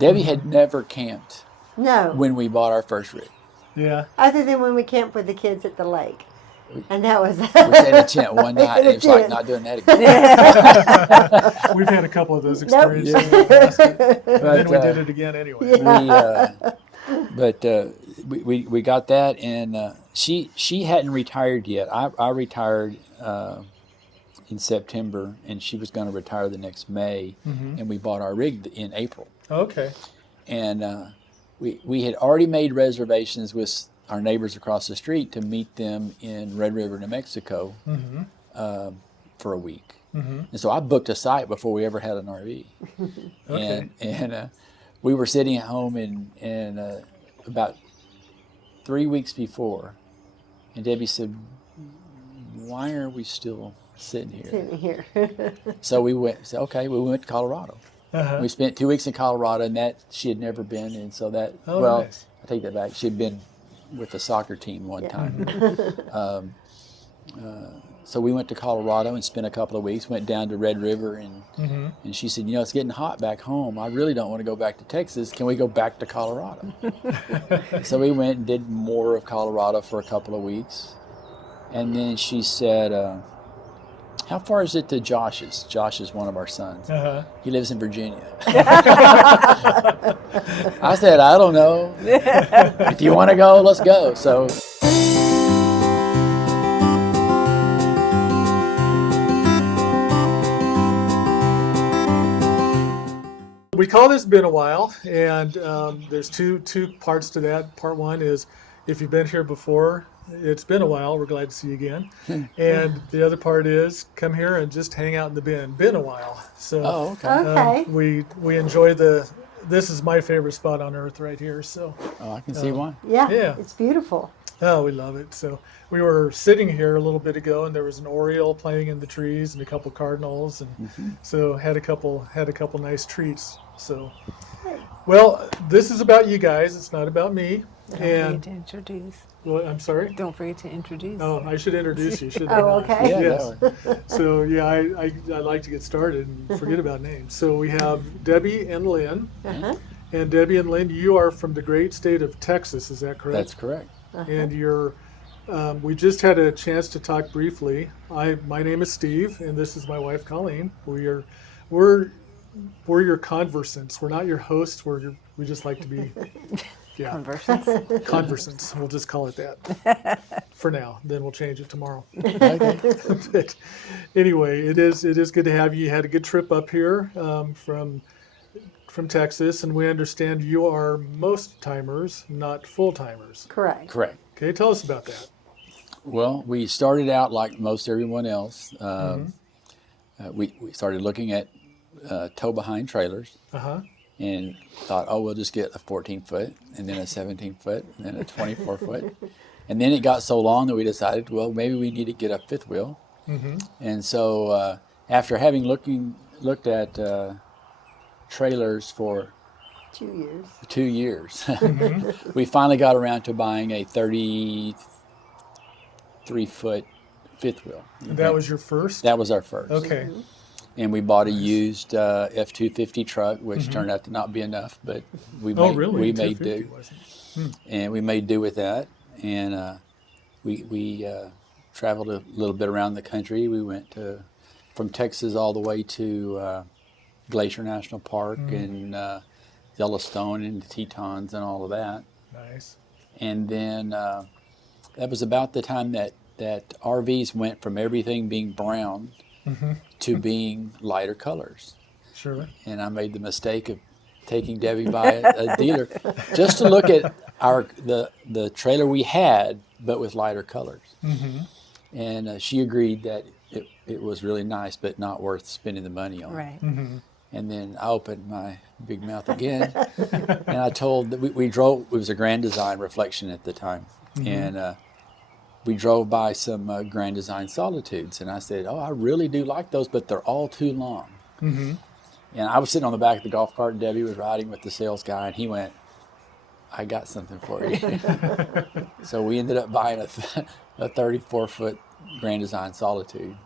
Debbie had never camped No. when we bought our first rig. Yeah. Other than when we camped with the kids at the lake. And that was... We stayed in a tent one night, and it was like, not doing that again. We've had a couple of those experiences. Nope. And then we did it again anyway. Yeah. We got that, and she hadn't retired yet. I retired in September, and she was going to retire the next May, and we bought our rig in April. Okay. And we had already made reservations with our neighbors across the street to meet them in Red River, New Mexico, for a week. And so I booked a site before we ever had an RV. Okay. And we were sitting at home and about 3 weeks before, and Debbie said, "Why are we still sitting here?" Sitting here. So we went to Colorado. Uh-huh. We spent 2 weeks in Colorado, and that she had never been, and so that, nice. I take that back. She had been with the soccer team one time. So we went to Colorado and spent a couple of weeks, went down to Red River, and she said, "It's getting hot back home. I really don't want to go back to Texas. Can we go back to Colorado?" So we went and did more of Colorado for a couple of weeks. And then she said, "How far is it to Josh's?" Josh is one of our sons. He lives in Virginia. I said, "I don't know. If you want to go, let's go." So we call this Been a While, and there's two parts to that. Part one is, if you've been here before, it's been a while, we're glad to see you again. And the other part is, come here and just hang out in the bin. Been a while. So Okay. we enjoy this is my favorite spot on earth right here. So I can see why. Yeah. It's beautiful. Oh, we love it. So we were sitting here a little bit ago, and there was an oriole playing in the trees and a couple cardinals, and so had a couple nice treats. So, well, this is about you guys. It's not about me. Don't forget to introduce. Well, I'm sorry. Don't forget to introduce. Oh, I should introduce you, shouldn't I? Oh, okay. Yeah, Yes. So yeah, I like to get started and forget about names. So we have Debbie and Lynn. And Debbie and Lynn, you are from the great state of Texas. Is that correct? That's correct. And you're. We just had a chance to talk briefly. My name is Steve, and this is my wife Colleen. We're your conversants. We're not your hosts. We just like to be. Yeah. Conversants. We'll just call it that for now. Then we'll change it tomorrow. But anyway, it is good to have you. You had a good trip up here from Texas, and we understand you are most timers, not full timers. Correct. Okay, tell us about that. Well, we started out like most everyone else. We started looking at tow behind trailers. And thought, we'll just get a 14-foot, and then a 17-foot, and then a 24-foot. And then it got so long that we decided, well, maybe we need to get a fifth wheel. And so after having looked at trailers for 2 years, we finally got around to buying a 33-foot fifth wheel. And that was your first? That was our first. Okay. And we bought a used F-250 truck, which turned out to not be enough, but we made do. And we made do with that. And we traveled a little bit around the country. We went from Texas all the way to Glacier National Park and Yellowstone and the Tetons and all of that. Nice. And then that was about the time that RVs went from everything being brown to being lighter colors. Surely. And I made the mistake of taking Debbie by a dealer just to look at the trailer we had, but with lighter colors. And she agreed that it was really nice, but not worth spending the money on. Right. And then I opened my big mouth again, and I told that we drove. It was a Grand Design Reflection at the time, and we drove by some Grand Design Solitudes, and I said, I really do like those, but they're all too long. And I was sitting on the back of the golf cart, and Debbie was riding with the sales guy, and he went, "I got something for you." So we ended up buying a 34-foot Grand Design Solitude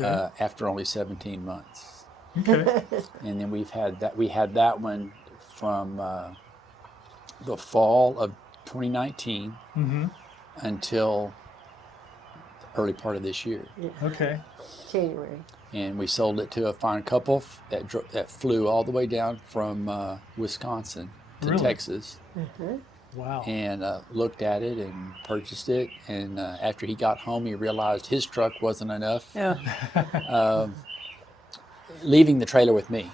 after only 17 months. Okay. And then we had that one from the fall of 2019 until the early part of this year. Yeah. Okay. January. And we sold it to a fine couple that flew all the way down from Wisconsin to Really? Texas. Wow. And looked at it and purchased it. And after he got home, he realized his truck wasn't enough. Yeah. Leaving the trailer with me,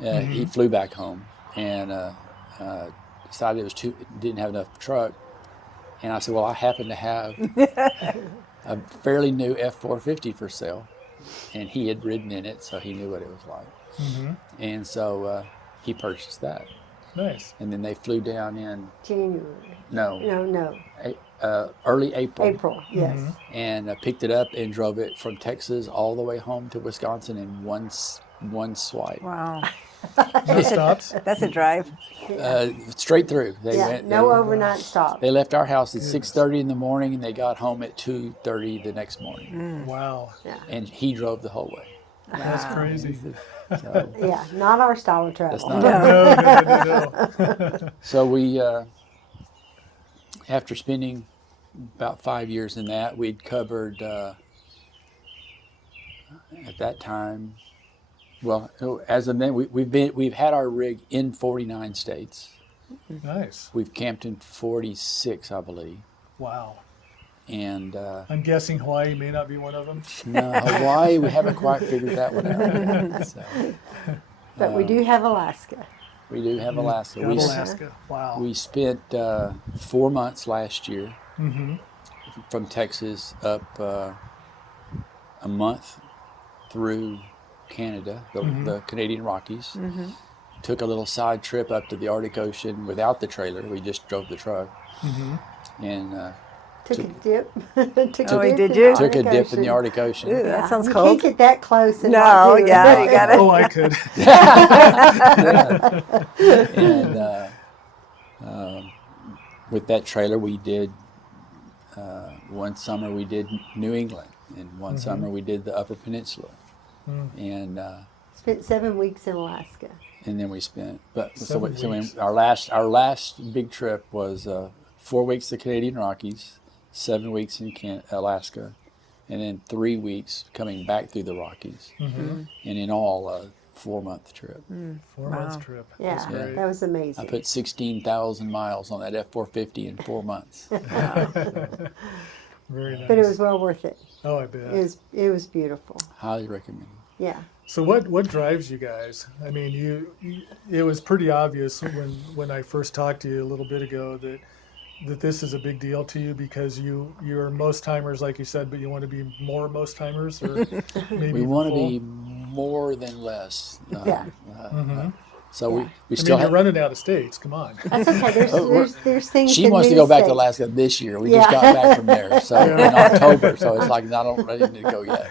he flew back home and decided it didn't have enough truck. And I said, well, I happen to have a fairly new F-450 for sale. And he had ridden in it, so he knew what it was like. And so he purchased that. Nice. And then they flew down in January. No. Early April. April, yes. And picked it up and drove it from Texas all the way home to Wisconsin in one swipe. Wow. No stops? That's a drive. Straight through. They went. No overnight stop. They left our house at 6:30 in the morning, and they got home at 2:30 the next morning. Wow. Yeah. And he drove the whole way. That's crazy. So, Yeah, not our style of travel. that's not. No. So we, after spending about 5 years in that, we'd covered at that time. Well, as of then, we've had our rig in 49 states. Nice. We've camped in 46, I believe. Wow. And I'm guessing Hawaii may not be one of them. no, Hawaii, we haven't quite figured that one out. So, But we do have Alaska. we do have Alaska. Got Alaska. Wow. We spent 4 months last year from Texas up a month through Canada, the Canadian Rockies. Took a little side trip up to the Arctic Ocean without the trailer. We just drove the truck. And Took a dip. did you? took a dip in the Arctic Ocean. Ooh, that sounds you cold. can't get that close. And No, not do it. yeah, you got it. Oh, I could. And with that trailer, we did one summer we did New England, and one summer we did the Upper Peninsula, and Spent 7 weeks in Alaska. then we spent. But so 7 weeks. our last big trip was 4 weeks to Canadian Rockies, 7 weeks in Alaska, and then 3 weeks coming back through the Rockies, and in all a 4-month trip. 4 months trip. Yeah, That's great. that was I amazing. put 16,000 miles on that F-450 in 4 months. Very nice. But it was well worth it. Oh, I bet. It was beautiful. Highly recommend. Yeah. So what drives you guys? I mean, it was pretty obvious when I first talked to you a little bit ago that this is a big deal to you because you're most timers, like you said, but you want to be more most timers, or maybe We want to full? be more than less. Yeah. So Yeah. we I still mean, you're have. running out of states. Come on. That's okay. There's things. She in wants to new go back to states. Alaska this year. We Yeah. just got back from there, so in October. So it's like I don't ready to go yet.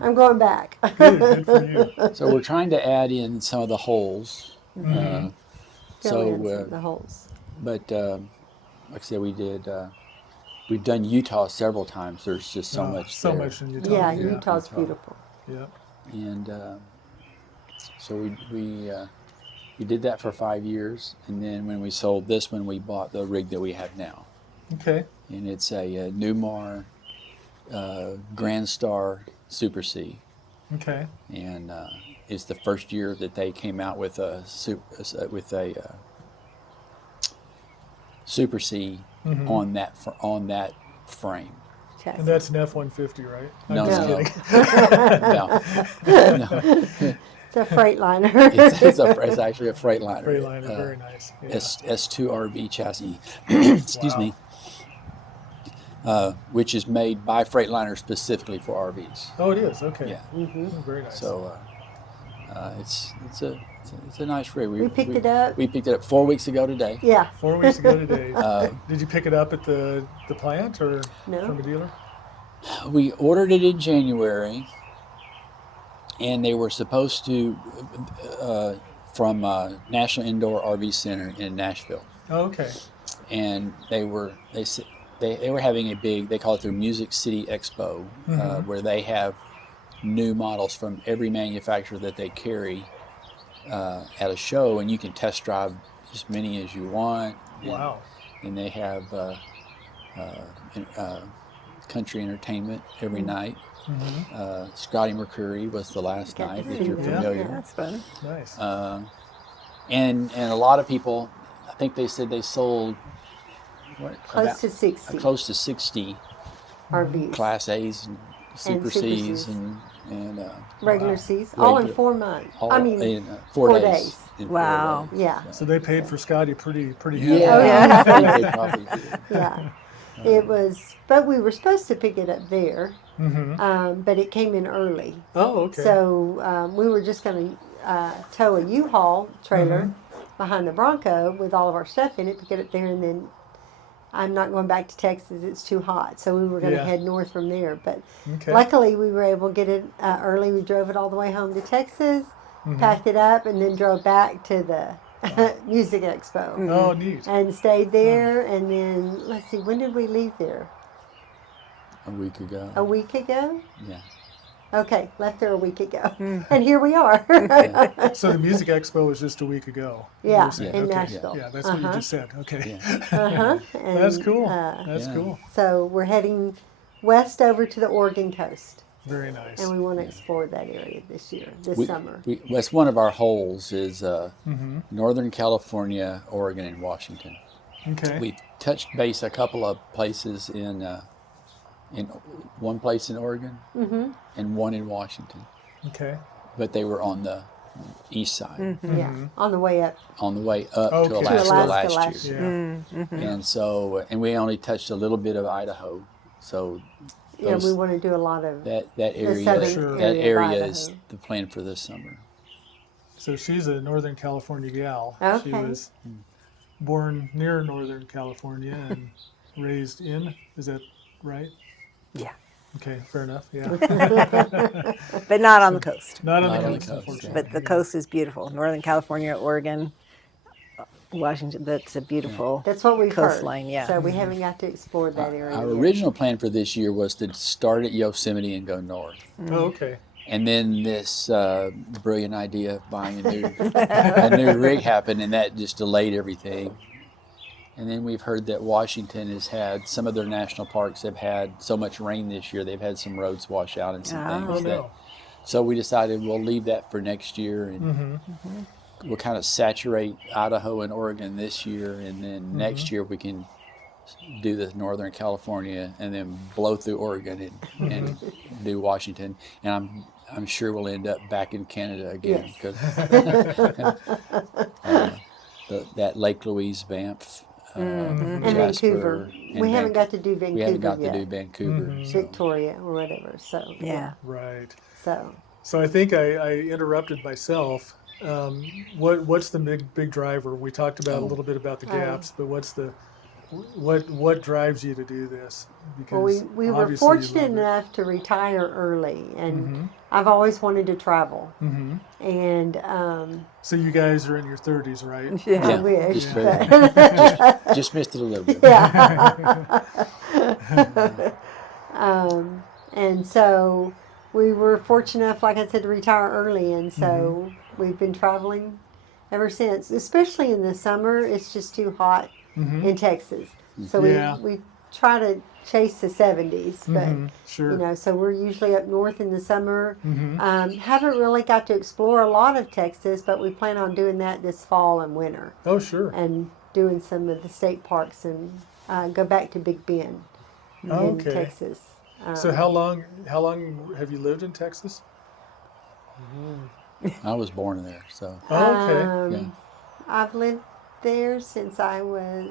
I'm going back. Good for you. So we're trying to add in some of the holes. Fill in some So, of the holes. but like I said, we've done Utah several times. There's just so much. So there. much in Utah. Yeah, Yeah. Utah's Utah. beautiful. Yeah. And so we did that for 5 years, and then when we sold this one, we bought the rig that we have now, Okay. and it's a Newmar Grand Star Super C, Okay. and it's the first year that they came out with a Super C on that frame. Chassis. And that's an F-150, right? I'm No, just no, kidding. no. It's a Freightliner. It's actually a Freightliner. Freightliner, very nice. Yeah. S2 RV chassis. Excuse Wow. me. Which is made by Freightliner specifically for RVs. Oh, it is. Okay. Yeah. Oh, very nice. So it's a nice rig. We picked it up. We picked it up 4 weeks ago today. Yeah. 4 weeks ago today. Uh, Did you pick it up at the plant or No. from a dealer? We ordered it in January, and they were supposed to from National Indoor RV Center in Nashville, Oh, okay. and they were having a big, they call it their Music City Expo, where they have new models from every manufacturer that they carry at a show, and you can test drive as many as you want. Wow. And they have country entertainment every night. Scotty McCreery was the last night, if you're familiar. Yeah, that's fun. Nice. And a lot of people, I think they said they sold Close to 60 close to 60 RVs. Class A's and Super Super C's Cs. and Regular C's, all in Regular- 4 months. all I mean, in 4 days. In 4 Wow. days. Yeah. So they paid for Scotty pretty heavy. Yeah, yeah. I think they probably did. Yeah. It was, but we were supposed to pick it up there, Mm-hmm. but it came in early. Oh, okay. So we were just going to tow a U-Haul trailer behind the Bronco with all of our stuff in it to get it there, and then I'm not going back to Texas. It's too hot. So we were going to Yeah. head north from there. But Okay. luckily we were able to get it early. We drove it all the way home to Texas, packed it up, and then drove back to the Music Expo. Oh, neat. And stayed there, and then, let's see, when did we leave there? A week ago. A week ago? Yeah. Okay, left there a week ago. And here we are. So the Music Expo was just a week ago. you Yeah, were saying. in Okay. Nashville. Yeah, that's what you just said. Okay. Uh-huh. That's And, cool. That's Yeah. cool. So we're heading west over to the Oregon coast, Very nice. and we want to explore that area this year, this summer. That's one of our holes is Northern California, Oregon, and Washington. Okay. We touched base a couple of places in one place in Oregon and one in Washington, Okay. but they were on the east side, Yeah, on the way up on the way up Okay. to To Alaska, Alaska last year. year. Yeah. And so, and we only touched a little bit of Idaho, so Yeah, those- we want to do a lot of that area southern Sure. that area of area is Idaho. the plan for this summer. So she's a Northern California gal. She Okay. was born near Northern California and raised in. Is that right? Yeah. Okay, fair enough. Yeah. But not on the coast. Not on Not the on the coast, coast, unfortunately. But the coast is beautiful. Northern California, Oregon, Washington. That's a beautiful. That's what we've Coastline, heard. yeah. So we haven't got to explore that area Our yet. original plan for this year was to start at Yosemite and go north. Oh, okay. And then this brilliant idea of buying a new rig happened, and that just delayed everything. And then we've heard that Washington has had, some of their national parks have had so much rain this year, they've had some roads wash out and some Oh. things. Oh, no. So we decided we'll leave that for next year, and we'll kind of saturate Idaho and Oregon this year, and then next year we can do the Northern California, and then blow through Oregon and do Washington. And I'm sure we'll end up back in Canada again because that Lake Louise, Banff, And Jasper, Vancouver. and We haven't got to do Vancouver we haven't got yet. to do Vancouver. so- Victoria or whatever. So Yeah. Right. So So I think I interrupted myself. What's the big driver? We talked about a little bit about the gaps, but what drives you to do this? well, we were obviously you fortunate love it. enough to retire early, and I've always wanted to travel. And So you guys are in your 30s, right? Yeah. I wish. just, but- just missed it a little bit. Yeah. And so we were fortunate enough, like I said, to retire early, and so we've been traveling ever since. Especially in the summer, it's just too hot in Texas. So Yeah. we try to chase the 70s, but Sure. you know, so we're usually up north in the summer. Haven't really got to explore a lot of Texas, but we plan on doing that this fall and winter, Oh, sure. and doing some of the state parks, and go back to Big Bend in Okay. Texas. So how long have you lived in Texas? I was born there, so Oh, okay. yeah. I've lived there since I was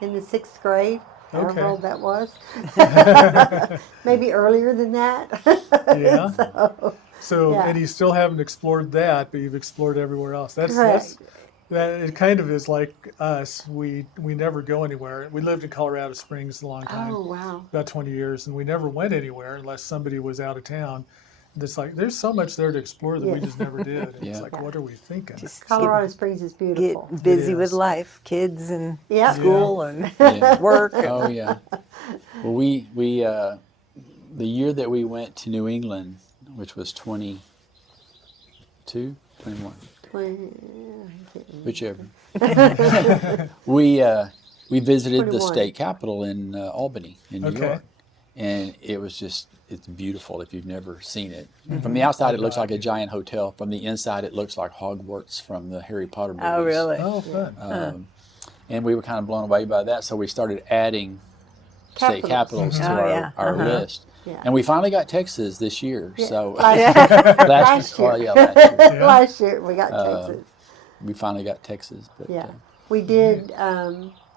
in the 6th grade. However Okay. old that was. Maybe earlier than that. Yeah. So yeah. and you still haven't explored that, but you've explored everywhere else. That's Correct. that. It kind of is like us. We never go anywhere. We lived in Colorado Springs a long time, Oh, wow. about 20 years, and we never went anywhere unless somebody was out of town. And it's like there's so much there to explore that we Yeah. just never did. And Yeah. It's like, what are we thinking? Just Colorado Springs is beautiful. get busy It with is. life, kids and Yep. school and Yeah. work. Oh yeah. Well, we the year that we went to New England, which was 21, Well, I can't remember. whichever. We visited the 21. state capitol in Albany, in New Okay. York, and it was just, it's beautiful if you've never seen it. From the outside, it looks like a giant hotel. From the inside, it looks like Hogwarts from the Harry Potter movies. Oh, really? Oh, fun. And we were kind of blown away by that, so we started adding state capitals to Oh, yeah. our list. Yeah. And we finally got Texas this year. So Last year. well, yeah, last year. Last year we got Texas. We finally got Texas. But, Yeah. We did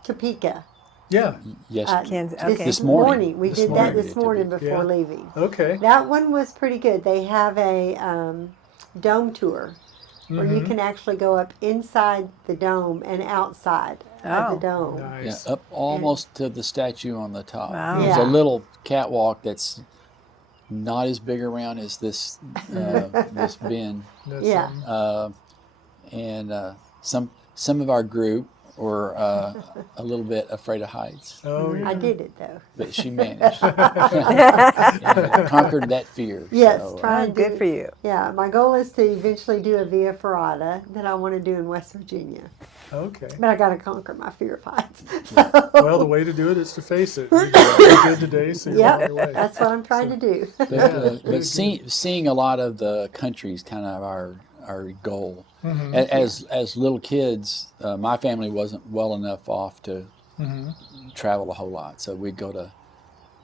Topeka. Yeah. yes, Kansas. Okay. This morning. We This did morning. that this morning before Yeah. leaving. Okay. That one was pretty good. They have a dome tour where you can actually go up inside the dome and outside of Oh. the dome. yeah, Nice. up almost to the statue on the top. Wow. There's Yeah. a little catwalk that's not as big around as this this bin. That's, Yeah. And some of our group were a little bit afraid of heights, Oh, yeah. I did it though. but she managed. And conquered that fear. Yes, So, trying to Good do- for you. Yeah, my goal is to eventually do a Via Ferrata that I want to do in West Virginia. Okay. But I got to conquer my fear of heights. Well, the way to do it is to face it. You did today, so you're on Yep, your way. that's what I'm trying to do. but seeing a lot of the country is kind of our goal. As little kids, my family wasn't well enough off to travel a whole lot, so we'd go to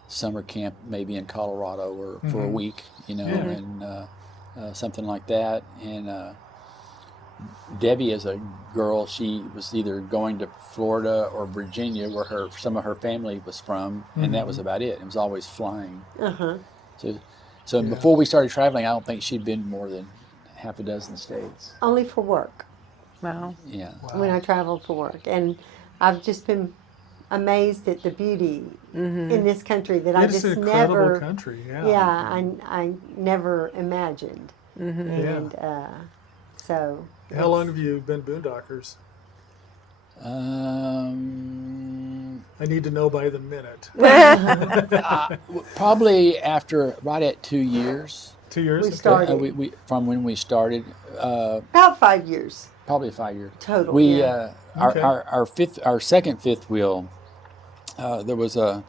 summer camp maybe in Colorado or for a week, and something like that. And Debbie, as a girl, she was either going to Florida or Virginia, where some of her family was from, and that was about it. It was always flying. Uh-huh. So before we started traveling, I don't think she'd been more than half a dozen states. Only for work, Wow. Yeah. when I traveled for work. And I've just been amazed at the beauty in this country that I It's just an incredible never, country. Yeah. I never imagined. Yeah. And so, How long have you been boondockers? I need to know by the minute. Probably right at 2 years. 2 years? We Okay. started. We from when we started, about 5 years probably 5 years. total. We yeah. Okay. our second fifth wheel. There was a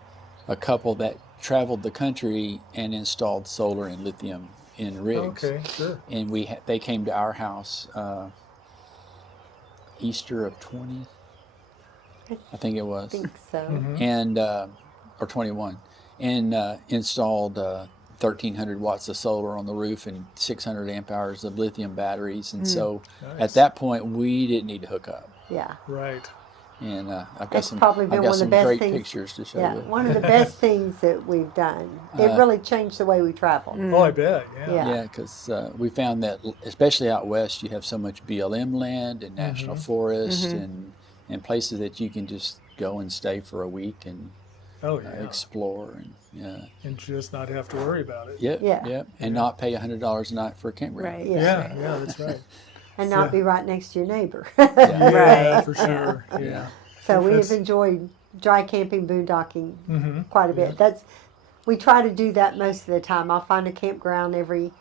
couple that traveled the country and installed solar and lithium in rigs. Okay, sure. And they came to our house Easter of 20, I think it was. I think so. And or 21, and installed 1,300 watts of solar on the roof and 600 amp hours of lithium batteries. And so Nice. at that point, we didn't need to hook up. Yeah. Right. And I've got That's some, probably been I've one got of the some best great things. pictures to show Yeah, you. one of the best things that we've done. It really changed the way we travel. Oh, I bet. Yeah. Yeah. Yeah, because we found that, especially out west, you have so much BLM land and national forest and places that you can just go and stay for a week and Oh, yeah. explore. And And just not have to worry about it. yep, Yeah. yep, and not pay $100 a night for a campground. Right. Yeah. Yeah, that's right. And not Yeah. be right next to your neighbor. Yeah, Right. for sure. Yeah. So we That's- have enjoyed dry camping, boondocking Mhm. quite a bit. We try to do that most of the time. I'll find a campground every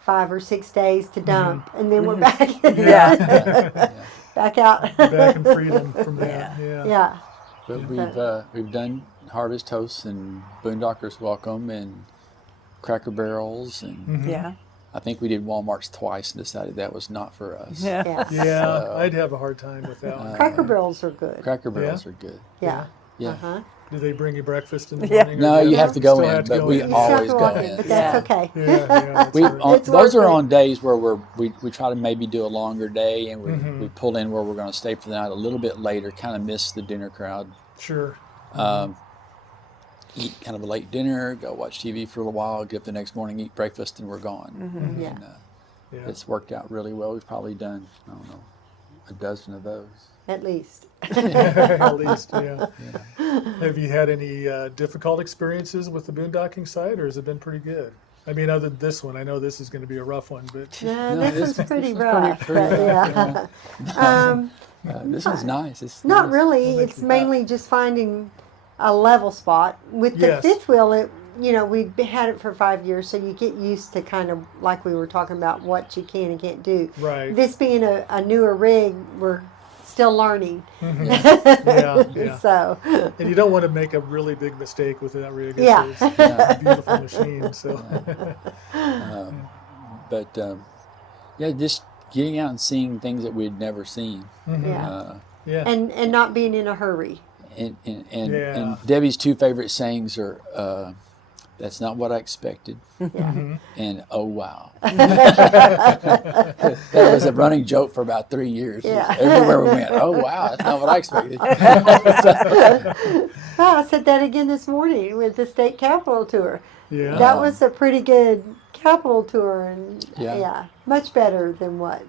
5 or 6 days to dump, and then we're back. Back out. Back in freedom from that. Yeah. Yeah. But we've done Harvest Toasts and Boondockers Welcome and Cracker Barrels, and Yeah. I think we did Walmart's twice and decided that was not for us. Yeah. Yeah. Yeah, I'd have a hard time with that one. Cracker Barrels are good. Cracker Barrels are good. Yeah. Yeah. Uh-huh. Do they bring you breakfast in the Yeah. morning? or No, do you have to go still in, have to but go we in? You still have always to go walk in. but Yeah. that's okay. Yeah, that's We right. It's those worth are it. on days where we try to maybe do a longer day, and we pull in where we're going to stay for the night a little bit later, kind of miss the dinner crowd. Sure. Eat kind of a late dinner, go watch TV for a little while, get up the next morning, eat breakfast, and we're gone. Yeah. And, Yeah. it's worked out really well. We've probably done, I don't know, a dozen of those. At least. At least, yeah. Have you had any difficult experiences with the boondocking site, or has it been pretty good? I mean, other than this one, I know this is going to be a rough one, but No, No, this this is pretty is rough. pretty but yeah. This is nice. It's Not nice. really. It's mainly just finding a level spot. With the Yes. fifth wheel, we'd had it for 5 years, so you get used to kind of like we were talking about what you can and can't do. Right. This being a newer rig, we're still learning. Yeah. So. And you don't want to make a really big mistake with that rig. Yeah. It's a beautiful machine. So. Just getting out and seeing things that we'd never seen. Yeah. And not being in a hurry. And Debbie's two favorite sayings are, "That's not what I expected," and "Oh wow." That was a running joke for about 3 years. Yeah. Everywhere we went, "Oh wow, that's not what I expected." I said that again this morning with the state capitol tour. Yeah. That was a pretty good capitol tour, and Yeah. much better than what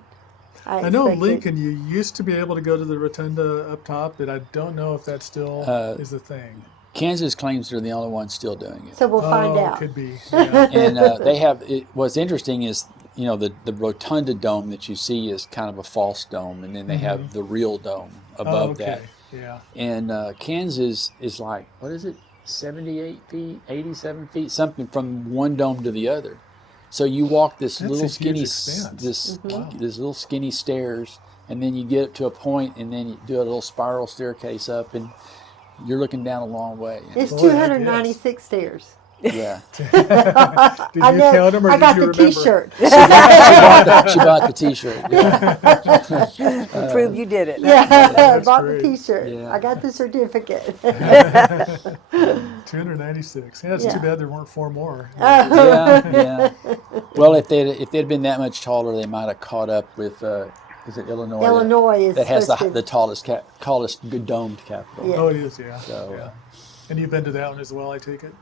I know expected. Lincoln, you used to be able to go to the rotunda up top, but I don't know if that still is a thing. Kansas claims they're the only ones still doing it. So we'll find out. Could be. Yeah. And they have it. What's interesting is the rotunda dome that you see is kind of a false dome, and then they have the real dome above that. Yeah. And Kansas is like, what is it, 78 feet, 87 feet, something from one dome to the other. So you walk this That's little a huge skinny, expanse. this little skinny stairs, and then you get up to a point, and then you do a little spiral staircase up, and you're looking down a long way. It's Boy, 296 stairs. Yeah. Did you count them or I did got you the remember? T-shirt. She bought the T-shirt. Yeah. Prove you did it. Yeah, I That's bought great. the T-shirt. Yeah. I got the certificate. 296. Yeah, it's Yeah. too bad there weren't 4 more. Yeah. Well, if they'd been that much taller, they might have caught up with. Is it Illinois? Illinois is that has supposed the tallest good domed capital. Yeah. Oh, it is. Yeah. So, yeah. And you've been to that one as well, I take it.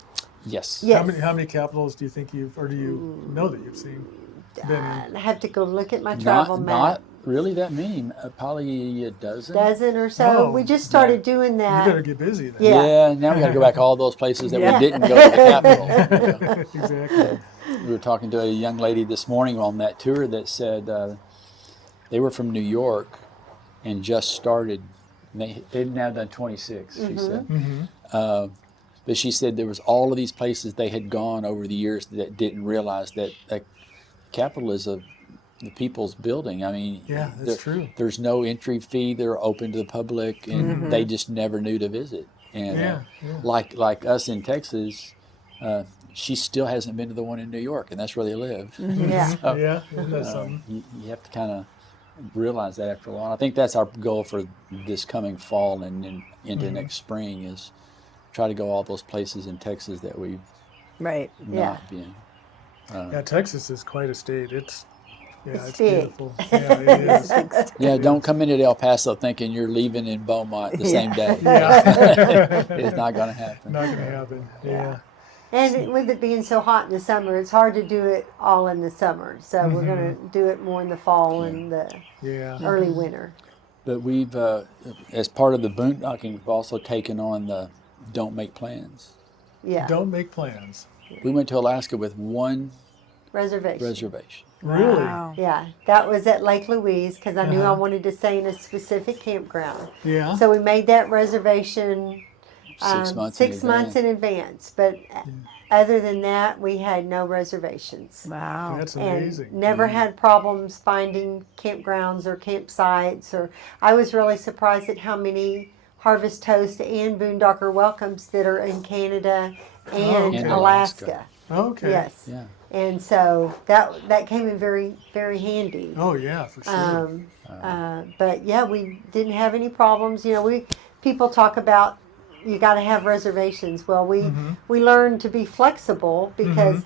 Yes. Yes. How many capitals do you think or do you know that you've seen? Been in? I have to go look at my travel map. Not really that many. Probably a dozen. Dozen or so. Oh, we just started doing You that. better get busy then. Yeah. Now we got to go back to all those places that Yeah. we didn't go to the capital. Exactly. We were talking to a young lady this morning on that tour that said they were from New York and just started. And they'd now done 26. She said. Mm-hmm. But she said there was all of these places they had gone over the years that didn't realize that Capitol is the people's building. I mean, Yeah, that's true. There's no entry fee. They're open to the public, and they just never knew to visit. And Yeah. like us in Texas, she still hasn't been to the one in New York, and that's where they live. Yeah. So, Yeah, isn't that something? you have to kind of realize that after a while. I think that's our goal for this coming fall and into next spring is try to go all those places in Texas that we've Right. not been. Yeah, Texas is quite a state. It's It's big. beautiful. Yeah, it is. Yeah, don't come into El Paso thinking you're leaving in Beaumont the same day. Yeah. It's not going to happen. Not going to happen. Yeah. And with it being so hot in the summer, it's hard to do it all in the summer. So we're going to do it more in the fall and the Yeah. early winter. But we've, as part of the boondocking, we've also taken on the don't make plans. Yeah. Don't make plans. We went to Alaska with one Reservation. reservation. Really? Wow. Yeah. That was at Lake Louise because I knew I Uh-huh. wanted to stay in a specific campground. Yeah. So we made that reservation 6 months. 6 months in advance. But other than that, we had no reservations. Wow. That's And amazing. never had problems finding campgrounds or campsites. Or I was really surprised at how many Harvest Toast and Boondocker Welcomes that are in Canada and And Alaska. Okay. Yes. Yeah. And so that came in very, very handy. Oh, yeah, for sure. But yeah, we didn't have any problems. You know, people talk about you got to have reservations. Well, we learned to be flexible because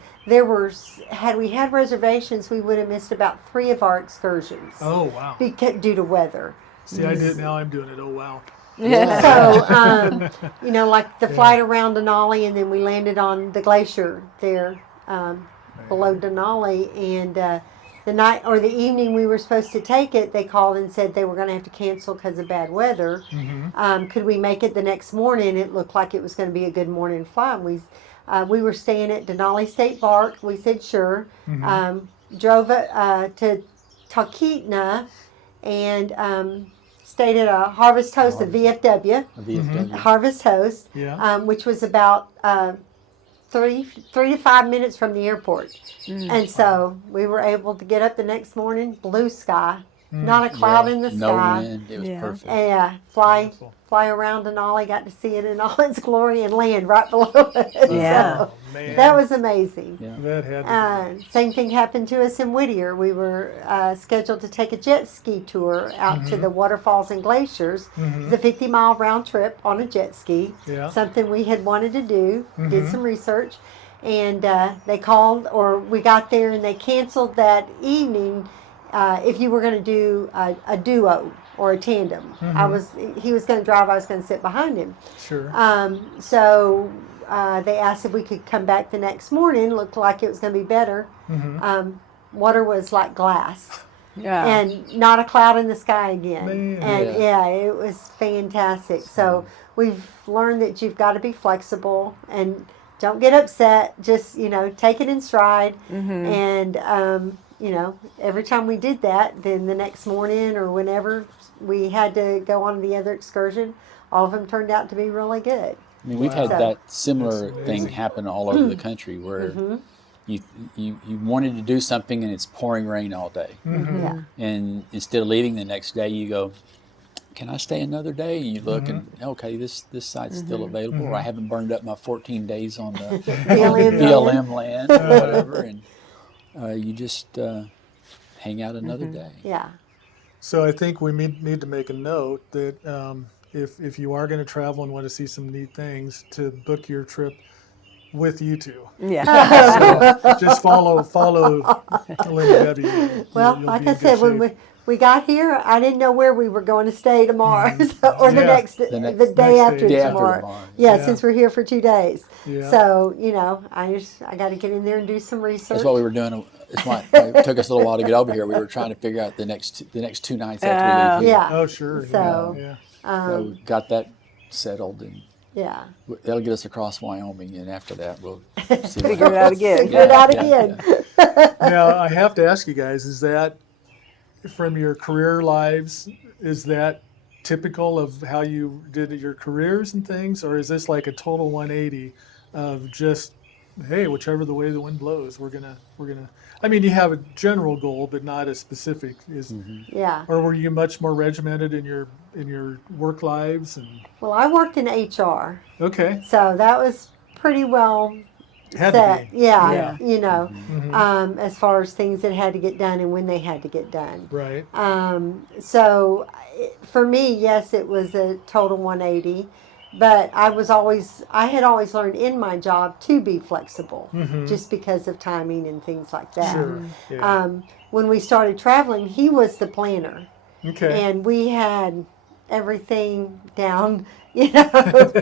had we had reservations, we would have missed about 3 of our excursions Oh, wow. due to weather. See, I did. Now I'm doing it. Oh, wow. So, you know, like the flight around Denali, and then we landed on the glacier there below Denali, and the night or the evening we were supposed to take it, they called and said they were going to have to cancel because of bad weather. Could we make it the next morning? It looked like it was going to be a good morning flight. We were staying at Denali State Park. We said sure. Drove to Talkeetna and stayed at a Harvest Host, a VFW. A VFW. Harvest Host, Yeah. which was about 3 to 5 minutes from the airport. And so we were able to get up the next morning, blue sky, not a cloud in the no sky. wind. It was perfect. And fly around Denali, got to see it in all its glory and land right below it. Yeah. So Man. that was amazing. Yeah. That had to Same thing happened to us in Whittier. We were scheduled to take a jet ski tour out to the waterfalls and glaciers. It's a 50-mile round trip on a jet ski. Yeah. Something we had wanted to do. Did some research, and they called, or we got there and they canceled that evening. If you were going to do a duo or a tandem, he was going to drive, I was going to sit behind him. Sure. So they asked if we could come back the next morning. Looked like it was going to be better. Water was like glass. Yeah. And not a cloud in the sky again. Man. And it was fantastic. So we've learned that you've got to be flexible and don't get upset. Just, take it in stride. And, every time we did that, then the next morning or whenever we had to go on the other excursion, all of them turned out to be really good. I mean, we've had that similar thing happen all over the country where you wanted to do something and it's pouring rain all day. Yeah. And instead of leaving the next day, you go, can I stay another day? And you look and, okay, this site's still available, or I haven't burned up my 14 days on the BLM land or whatever. And you just hang out another day. Yeah. So I think we need to make a note that if you are going to travel and want to see some neat things, to book your trip with you two. Yeah. So just follow Lynn and Debbie. Well, You'll like be I in good said, when shape. we got here, I didn't know where we were going to stay tomorrow, or the day after tomorrow. Yeah, since we're here for 2 days. Yeah. So I got to get in there and do some research. That's what we were doing. It's why it took us a little while to get over here. We were trying to figure out the next 2 nights after we leave here. Yeah. Oh, sure. So, yeah. So got that settled, and yeah. that'll get us across Wyoming, and after that we'll see Figure it out again. Figure it out again. Now, I have to ask you guys, is that from your career lives, is that typical of how you did your careers and things, or is this like a total 180 of just, hey, whichever the way the wind blows, we're gonna I mean, you have a general goal but not as specific. Yeah. Or were you much more regimented in your work lives? And Well, I worked in HR, okay. so that was pretty well Had set. to be. Yeah. Yeah. As far as things that had to get done and when they had to get done. Right. So for me, yes, it was a total 180, but I had always learned in my job to be flexible, just because of timing and things like that. Sure. Yeah. When we started traveling, he was the planner, Okay. and we had everything down, You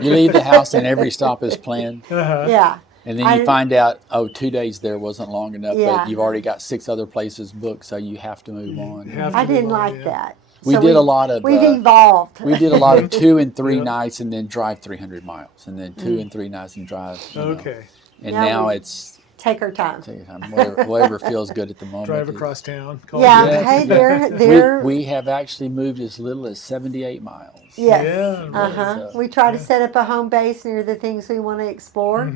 leave the house and every stop is planned, Yeah. and then you find out, 2 days there wasn't long enough, Yeah. but you've already got 6 other places booked, so you have to move on. I didn't like that. We So did a lot of. We've evolved. We did a lot of 2 and 3 nights, and then drive 300 miles, and then 2 and 3 nights and drive. Okay. And Now now we- it's Take our time. take your time, whatever feels good at the moment. Drive across town. call Yeah. it. Hey, they're We have actually moved as little as 78 miles. yes. Yeah. So, We try to set up a home base near the things we want to explore,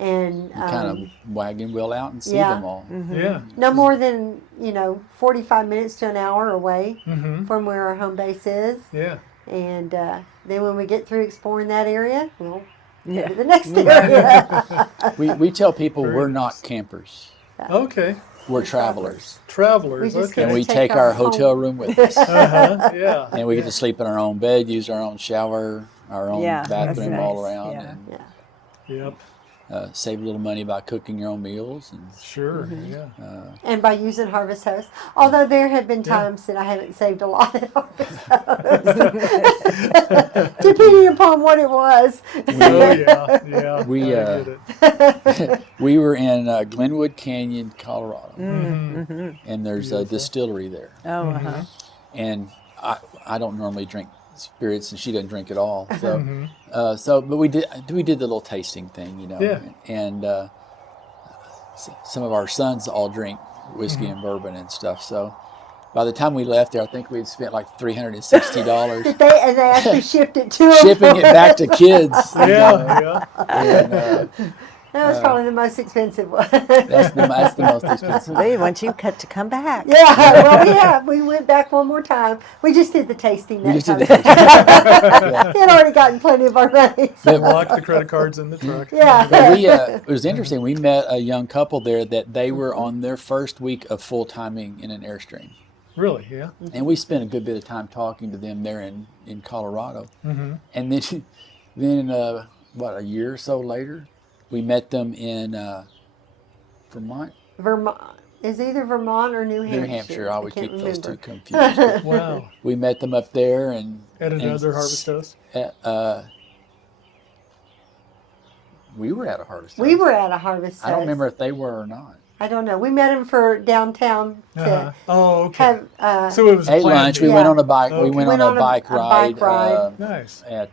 and kind of wagon wheel out and see yeah. them all. Yeah. no more than 45 minutes to an hour away from where our home base is. Yeah. And then when we get through exploring that area, we'll go Yeah. to the next area. We tell people Very we're nice. not campers. Okay. We're travelers. Travelers. We just Okay. And we Take take our our hotel room with us. Yeah. And we get to sleep in our own bed, use our own shower, our own Yeah, that's bathroom all nice. around, Yeah. Yeah. Yep. and save a little money by cooking your own meals. And Sure. Yeah. And by using Harvest Host. Although there have been times that I haven't saved a lot at Harvest Host. Depending upon what it was. Oh yeah. Yeah. We, I get it. we were in Glenwood Canyon, Colorado, and there's a distillery there. Oh, uh-huh. And I don't normally drink spirits, and she doesn't drink at all. So, but we did the little tasting thing, Yeah. And some of our sons all drink whiskey and bourbon and stuff. So by the time we left there, I think we'd spent like $360 And they actually shipped it to them. shipping it back to kids. Yeah. Yeah. And, That was probably the most expensive one. That's the most expensive. They want you to come back. Yeah, well, we have. We went back one more time. We just did the tasting We that just did time. the tasting. He had already gotten plenty of our money. So. Lock the credit cards in the truck. Yeah. But it was interesting. We met a young couple there that they were on their first week of full timing in an Airstream. Really? Yeah. And we spent a good bit of time talking to them there in Colorado. Mm-hmm. And then a year or so later, we met them in Vermont. Vermont is either Vermont or New Hampshire. New Hampshire. I always keep can't those two remember. confused. Wow. We met them up there and At another Harvest Toast? We were at a Harvest Toast. We were at a Harvest Toast. I don't remember if they were or not. I don't know. We met him for downtown to Oh, okay. have. So it was Ate planned lunch. We meal. went on a bike. Okay. We went on a bike ride. Nice. At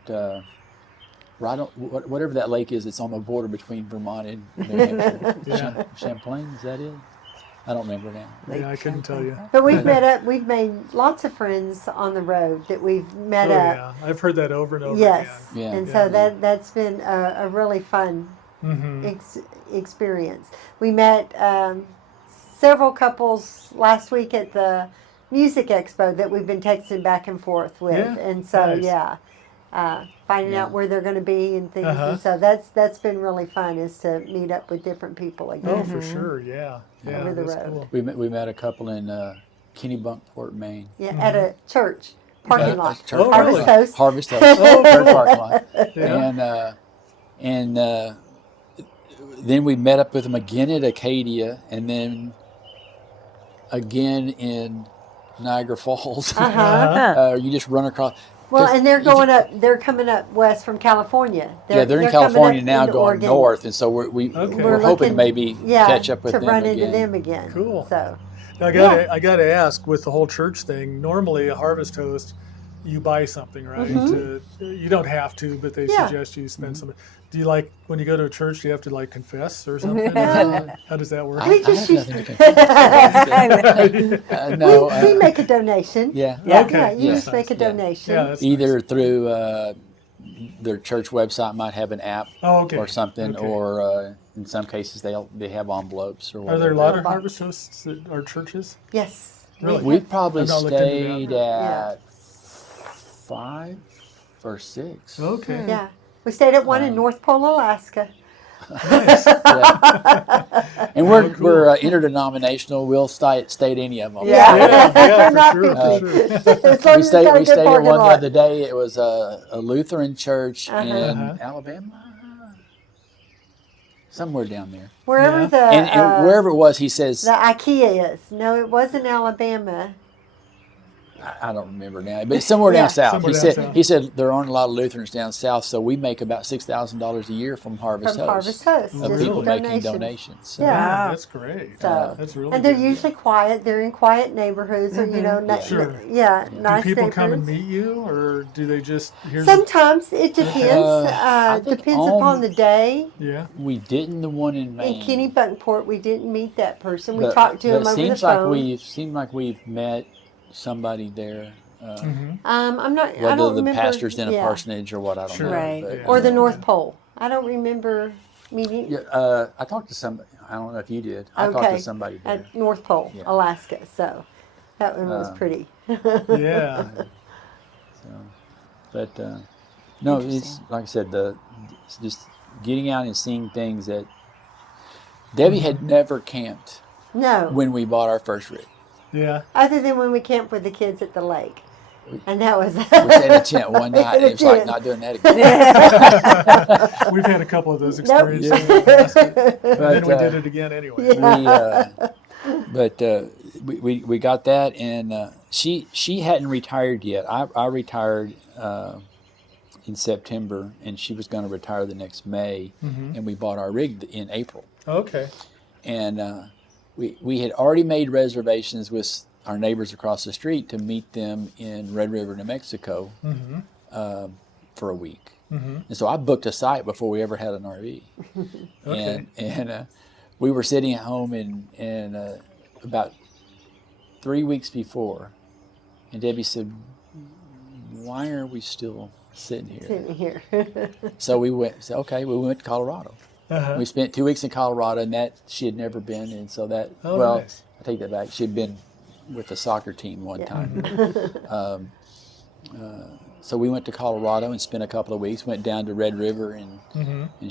right on whatever that lake is. It's on the border between Vermont and New Hampshire. Yeah. Champlain, is that it? I don't remember now. Yeah, I couldn't tell you. But we've met up. We've made lots of friends on the road that we've met up. Yeah, I've heard that over and over Yes, Yeah. and Yeah. so that's been a really fun again. Mm-hmm. experience. We met several couples last week at the music expo that we've been texting back and forth with, Yeah, and so nice. finding Yeah. out where they're going to be and things. Uh-huh. And so that's been really fun, is to meet up with different people again. Oh, for sure. Yeah. Yeah. Over the that's road. cool. We met a couple in Kennebunkport, Maine. Yeah, at a church parking lot. Church Oh, parking really? lot. Harvest Toast. Harvest Toast. Oh, Church cool. parking lot. Yeah. And then we met up with them again at Acadia, and then again in Niagara Falls. Uh-huh. You just run across. Well, Just- and they're you going up. They're coming up west from California. they're in coming California up now, into going Oregon. north, and so we're Okay. hoping to looking- maybe catch up with to them run again. into them again. Cool. So Now, I gotta ask, with the whole church thing, normally a Harvest Toast, you buy something, right? You don't have to, but they Yeah. suggest you spend some. Do you like, when you go to a church, do you have to like confess or something? How does that work? we I just have nothing to confess. No, we make a donation. yeah. Okay. Yeah, you Yeah. just make a Yeah. donation. Yeah, that's Either nice. through their church website might have an app Oh, okay. or something, Okay. or in some cases they have envelopes or Are whatever. there a lot of Oh, Harvest Toasts that are churches? Yes. Really? We probably I've not looked into stayed that. at 5 or 6. Okay. Yeah. We stayed at one in North Pole, Alaska. Nice. Yeah. And we're Oh, cool. we're interdenominational. We'll stay at any of them. Yeah. Yeah, Not for sure, picky. for sure. As long We as it's stayed got a we good stayed at parking one the lot. other day. It was a Lutheran church in Uh-huh. Alabama, somewhere down there. Wherever Yeah. the And wherever it was, he says, the IKEA is. No, it wasn't Alabama. I don't remember now, but somewhere Yeah. down south. Somewhere He down said south. he said there aren't a lot of Lutherans down south, so we make about $6,000 a year from Harvest From Host. Harvest Host. Oh, Of just people really? making donations. donations. So, Yeah. Wow, that's great. So- That's really And they're good. usually quiet. They're in quiet neighborhoods, or Sure. yeah, Do nice people come and neighborhoods. meet you, or do they just hear? Sometimes it depends. I think Depends upon the day. Yeah. we didn't the one in Maine. In Kennebunkport, we didn't meet that person. We But- talked to but him over the seems like phone. seemed like we've met somebody there. Mm-hmm. I'm not. I Whether don't the remember. pastor's in a yeah. parsonage or what, I don't Sure. know. Right. But, Yeah. Or the North Pole. I don't remember meeting Yeah, I talked to somebody. I don't know if you did. I talked Okay. to somebody there. at North Pole, Yeah. Alaska. So that one was pretty. Yeah. So, but no, it's Interesting. like I said, it's just getting out and seeing things that Debbie had never camped No, when we bought our first rig. Yeah. other than when we camped with the kids at the lake, and that was. We stayed in a tent one night. In a It was like tent. not doing that again. We've had a couple of those Nope. experiences. in Alaska, and then we But, did it again anyway. We got that, and she hadn't retired yet. I retired in September, and she was going to retire the next May, and we bought our rig in April. Okay. And we had already made reservations with our neighbors across the street to meet them in Red River, New Mexico, for a week. And so I booked a site before we ever had an RV. Okay. And we were sitting at home and about 3 weeks before, and Debbie said, "Why are we still sitting here?" Sitting here. So we went. So okay, we went to Colorado. We spent 2 weeks in Colorado, and that she had never been, and so that Nice. I take that back. She had been with the soccer team one time. So we went to Colorado and spent a couple of weeks. Went down to Red River, and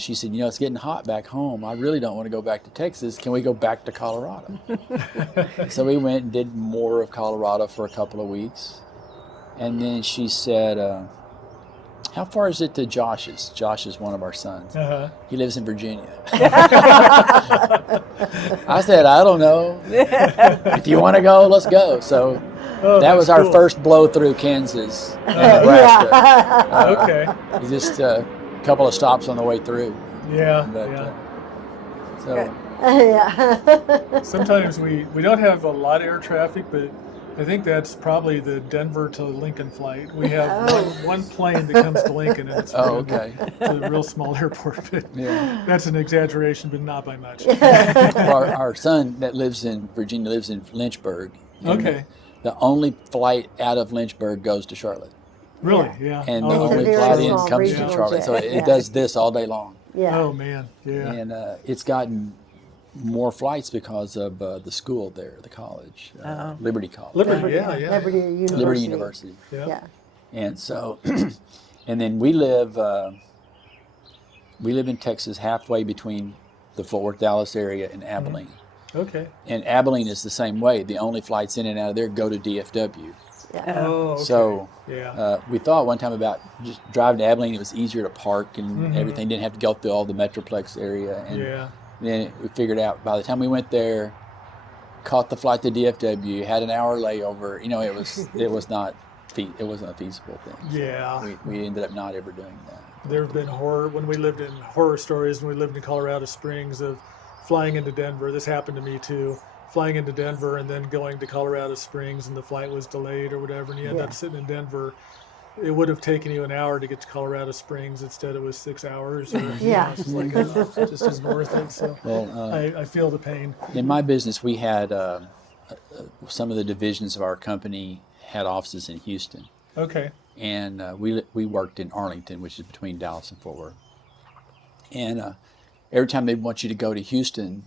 she said, it's getting hot back home. I really don't want to go back to Texas. Can we go back to Colorado? So we went and did more of Colorado for a couple of weeks, and then she said, how far is it to Josh's? Josh is one of our sons. He lives in Virginia. I said, I don't know. If you want to go, let's go. So that was our first blow through Kansas, Nebraska. Okay. Just a couple of stops on the way through. Yeah. But, so Yeah. Sometimes we don't have a lot of air traffic, but I think that's probably the Denver to Lincoln flight. We have one plane that comes to Lincoln, and it's okay. It's a real small airport. But Yeah. that's an exaggeration, but not by much. Our son that lives in Virginia lives in Lynchburg. And Okay. The only flight out of Lynchburg goes to Charlotte. Really? Yeah. And Oh, the It's a only very flight in small comes to regional Charlotte. jet. So it Yeah. does this all day long. Yeah. Oh man. Yeah. And it's gotten more flights because of the school there, the college, Liberty College. Liberty. Yeah. Liberty University. Liberty University. Yeah. Yeah. And so, and then we live in Texas, halfway between the Fort Worth, Dallas area and Abilene. Okay. And Abilene is the same way. The only flights in and out of there go to DFW. Yeah. Oh. Okay. So Yeah. we thought one time about just driving to Abilene. It was easier to park and everything. Didn't have to go through all the Metroplex area. And Yeah. then we figured out by the time we went there, caught the flight to DFW, had an hour layover. It wasn't a feasible thing. Yeah. We ended up not ever doing that. There have been horror stories when we lived in Colorado Springs of flying into Denver. This happened to me too. Flying into Denver and then going to Colorado Springs, and the flight was delayed or whatever, and you end up sitting in Denver. It would have taken you an hour to get to Colorado Springs. Instead, it was 6 hours. Or, Yeah. It's like, it just isn't worth it. So Well, I feel the pain. in my business, we had some of the divisions of our company had offices in Houston, Okay. and we worked in Arlington, which is between Dallas and Fort Worth. And every time they want you to go to Houston,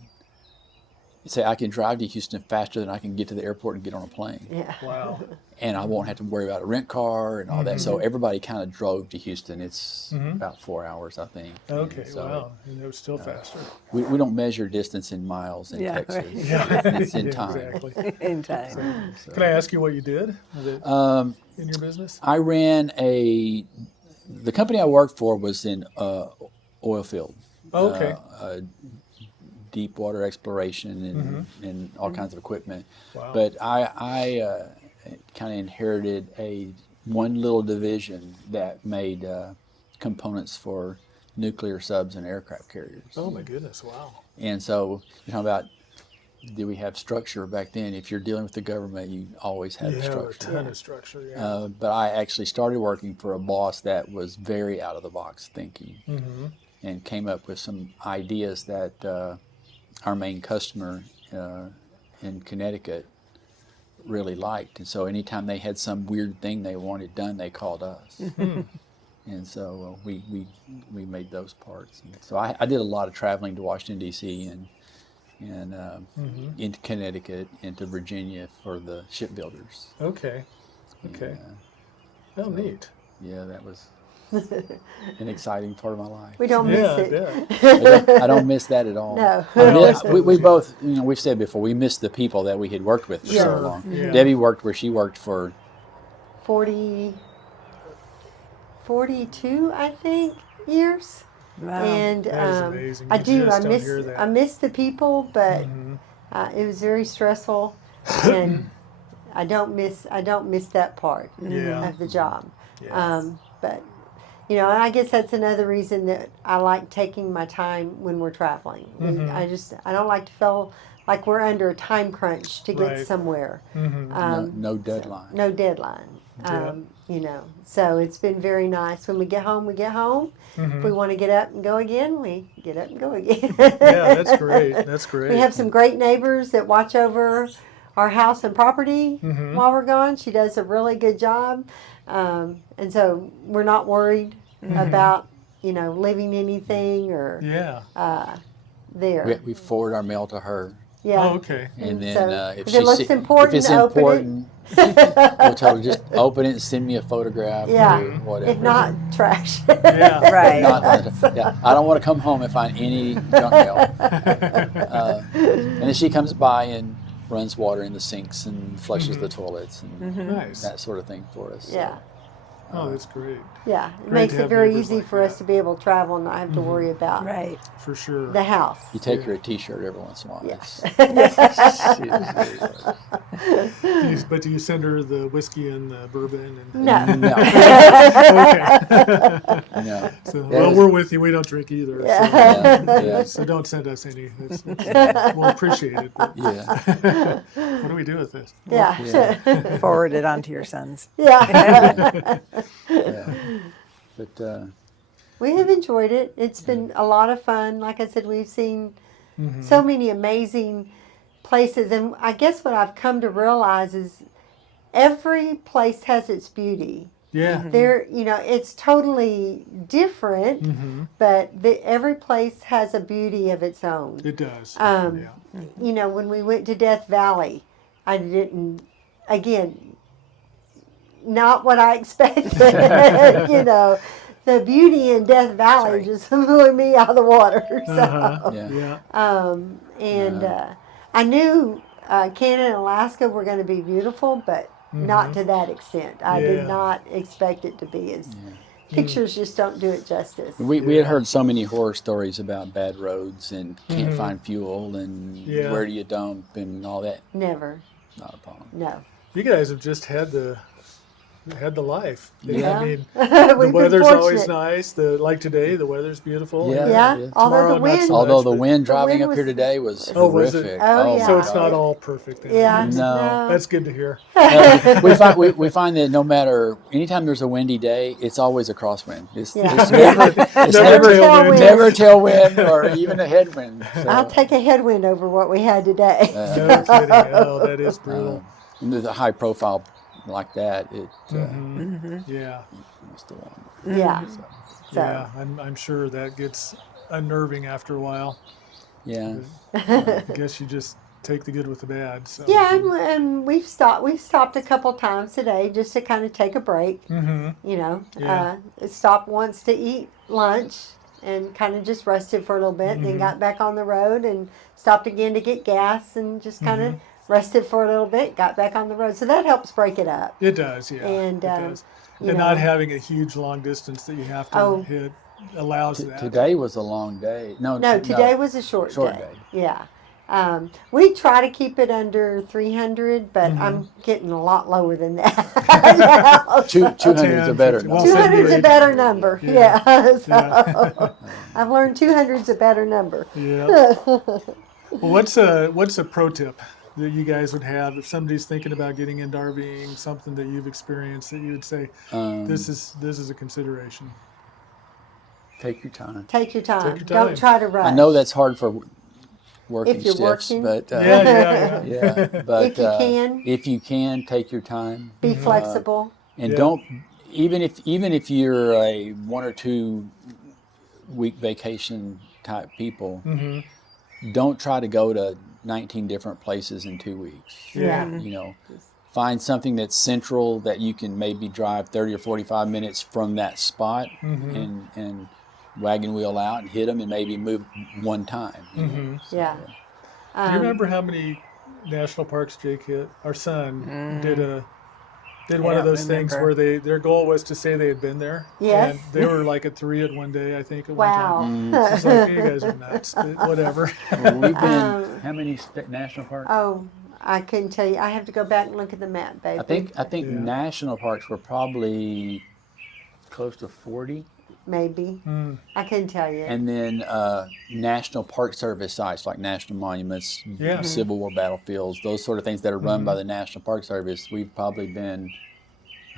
you say, I can drive to Houston faster than I can get to the airport and get on a plane. Yeah. Wow. And I won't have to worry about a rent car and all that. So everybody kind of drove to Houston. It's about 4 hours, I think. Okay. And so Wow. And it was still faster. we don't measure distance in miles in Yeah, Texas. right. Yeah. It's in time. Exactly. In time. So, Can I ask you what you did in your business? I ran the company I worked for was in oil field. Oh, okay. Deep water exploration and all kinds of equipment. Wow. But I kind of inherited one little division that made components for nuclear subs and aircraft carriers. Oh my goodness! Wow. And so you're talking about, do we have structure back then? If you're dealing with the government, you always have You have a structure. ton of structure. Yeah. But I actually started working for a boss that was very out of the box thinking and came up with some ideas that our main customer in Connecticut really liked. And so anytime they had some weird thing they wanted done, they called us. And so we made those parts. And so I did a lot of traveling to Washington, D.C. and into Connecticut, into Virginia for the shipbuilders. Okay. Okay. Oh, neat. Yeah, that was an exciting part of my life. We don't Yeah, miss yeah. it. I don't miss that at all. No. We both, we've said before, we missed the people that we had worked with for so Sure. long. Yeah. Debbie worked where she worked for 42, I think, years. Wow. And That is amazing. I You do. just I don't miss. hear that. I miss the people, but it was very stressful, and I don't miss that part Yeah. of the job. Yeah. But and I guess that's another reason that I like taking my time when we're traveling. I don't like to feel like we're under a time crunch to get Right. somewhere. no deadline. No deadline. Yeah. So it's been very nice. When we get home, we get home. If we want to get up and go again, we get up and go again. Yeah, that's great. That's great. We have some great neighbors that watch over our house and property while we're gone. She does a really good job. And so we're not worried about leaving anything or there. We forward our mail to her. Yeah. Oh, okay. And then So, if it looks important, if it's open important, we'll tell her just open it and send me a photograph Yeah. or whatever. If not, trash. Yeah. Right. Yeah, I don't want to come home and find any junk mail. And then she comes by and runs water in the sinks and flushes the toilets and Nice. that sort of thing for us. Yeah. Oh, that's great. Yeah. It Great makes to it have very neighbors easy like for us that. to be able to travel and not have to worry about Right. For sure. the house. You take her a T-shirt every once in a while. Yeah. But do you send her the whiskey and the bourbon? And, No. No. Okay. No. So, well, we're with you. We don't drink either. Yeah. So don't send us any. We'll appreciate it. But Yeah. what do we do with this? Yeah. Forward it on to your sons. Yeah. Yeah. But We have enjoyed it. It's been a lot of fun. Like I said, we've seen so many amazing places. And I guess what I've come to realize is every place has its beauty. Yeah. There, it's totally different, but every place has a beauty of its own. It does. When we went to Death Valley, I didn't, again, not what I expected. The beauty in Death Valley just blew me out of the water. So, Yeah. I knew Canada and Alaska were going to be beautiful, but not to that extent. I did not expect it to be as. Pictures just don't do it justice. we had heard so many horror stories about bad roads and can't find fuel and where do you dump and all that. Never. Not a problem. No. You guys have just had the life. Yeah. I mean, We've the been weather's always fortunate. nice. Like today, the weather's beautiful. Yeah. Yeah. Although Tomorrow, the not wind. so Although much, the but- wind driving wind up here was- today was Oh, was it? horrific. Oh, yeah. So my it's not God. all perfect. Then. Yeah. No. That's good to hear. We find that no matter anytime there's a windy day, it's always a crosswind. It's Yeah. Never tailwind. never a tailwind or even a headwind. So, I'll take a headwind over what we had today. No kidding. Oh, that is brutal. the high profile like that, it Yeah. was the one. Yeah. So. Yeah. I'm sure that gets unnerving after a while. Yeah. I guess you just take the good with the bad. So. Yeah, and we've stopped a couple times today just to kind of take a break. Yeah. Stopped once to eat lunch and kind of just rested for a little bit. Then got back on the road and stopped again to get gas and just kind of rested for a little bit. Got back on the road, so that helps break it up. It does. Yeah. And, it does. you And know. not having a huge long distance that you have to hit allows that. Today was a long day. No, Today was a short day. Yeah. We try to keep it under 300, but I'm getting a lot lower than that. now. 200 is a better 10, number. 200 is a better number. Yeah. So I've learned 200 is a better number. Yeah. Well, what's a pro tip that you guys would have if somebody's thinking about getting into RVing, something that you've experienced that you would say this is a consideration? Take your time. Take your time. Take your time. Don't try to rush. I know that's hard for working If you're shifts, working. but Yeah. but If you can. take your time Be flexible. and Yeah. don't even if you're a 1 or 2 week vacation type people, don't try to go to 19 different places in 2 weeks. Yeah. Find something that's central that you can maybe drive 30 or 45 minutes from that spot and wagon wheel out and hit them and maybe move one time. Yeah. Do you remember how many national parks Jake hit? Our son did one of those things where their goal was to say they had been there. Yes. And they were like at 3 at one day, I think. At Wow. One time. It's like, you guys are nuts, but whatever. Well, we've been how many national parks? Oh, I couldn't tell you. I have to go back and look at the map, baby. I think national parks were probably close to 40. Maybe. I couldn't tell you. And then National Park Service sites like national monuments, Civil War battlefields, those sort of things that are run by the National Park Service. We've probably been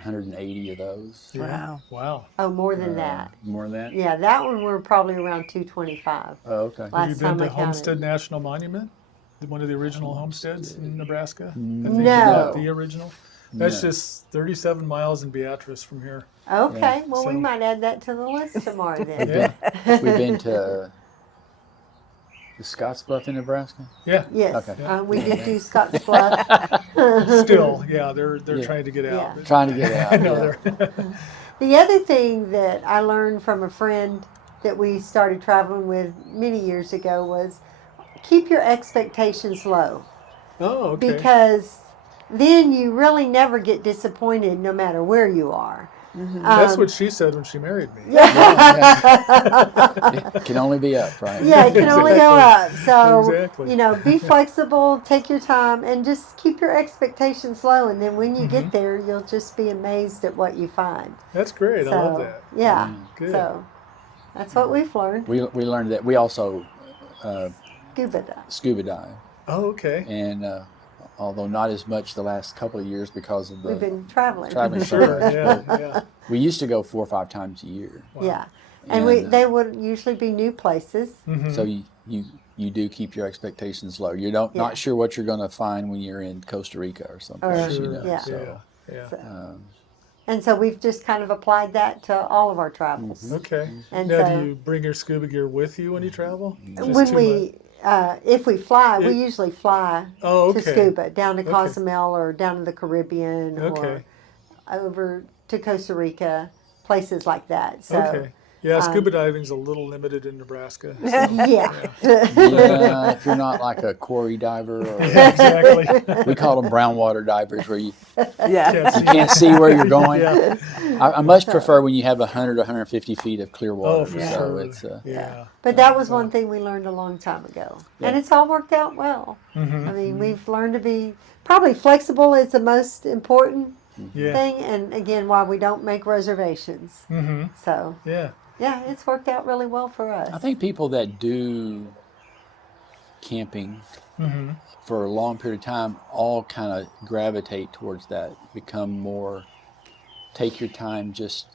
180 of those. Yeah. Wow. Oh, more than that. More than that? Yeah, that one we're probably around 225. Oh, okay. Have Last you been time to I counted. Homestead National Monument? One of the original homesteads in Nebraska? I think No. The original? That's just 37 miles in Beatrice from here. Okay, well, we So- might add that to the list tomorrow then. Yeah. We've been to the Scottsbluff in Nebraska. Yeah. Yes, Okay. we did do Scotts Bluff. Still, yeah, they're Yeah. trying to get out. Yeah. but- Trying to get out. No, yeah. they're The other thing that I learned from a friend that we started traveling with many years ago was keep your expectations low. Oh, okay. Because then you really never get disappointed no matter where you are. That's what she said when she married me. It can only be up, right? Yeah, it can only go up. So, Exactly. be flexible, take your time, and just keep your expectations low. And then when you Mm-hmm. get there, you'll just be amazed at what you find. That's great. I love that. Yeah. Good. So, that's what we've learned. We learned that. We also Scuba dive. scuba dive, Oh, okay. and although not as much the last couple of years because of We've the been traveling. traveling so Sure. much. Yeah. We used to go 4 or 5 times a year. Wow. Yeah. And And, they would usually be new places. Mm-hmm. So you do keep your expectations low. You're Yeah. not sure what you're going to find when you're in Costa Rica or someplace. Sure. You know, Yeah. so, Yeah. So, and so we've just kind of applied that to all of our travels. Okay. And Now, so do you bring your scuba gear with you when you travel? Just when too we, if we fly, we It- usually fly Oh, to okay. scuba down to Okay. Cozumel or down to the Caribbean Okay. or over to Costa Rica, places like that. So Okay. Yeah, scuba diving's a little limited in Nebraska. so- yeah. yeah, if you're not like a quarry diver, or Yeah, exactly. we call them brown water divers, where you Yeah. Can't see. can't see where you're going. Yeah. I much prefer when you have 100 or 150 feet of clear water. Oh, for so sure. it's Yeah. But that was one thing we learned a long time ago. And Yeah. it's all worked out well. Mm-hmm. I mean, we've learned to be probably flexible is the most important Yeah. thing. And again, why we don't make reservations. Mm-hmm. So, Yeah. yeah, it's worked out really well for us. I think people that do camping Mm-hmm. for a long period of time all kind of gravitate towards that, become more, take your time, just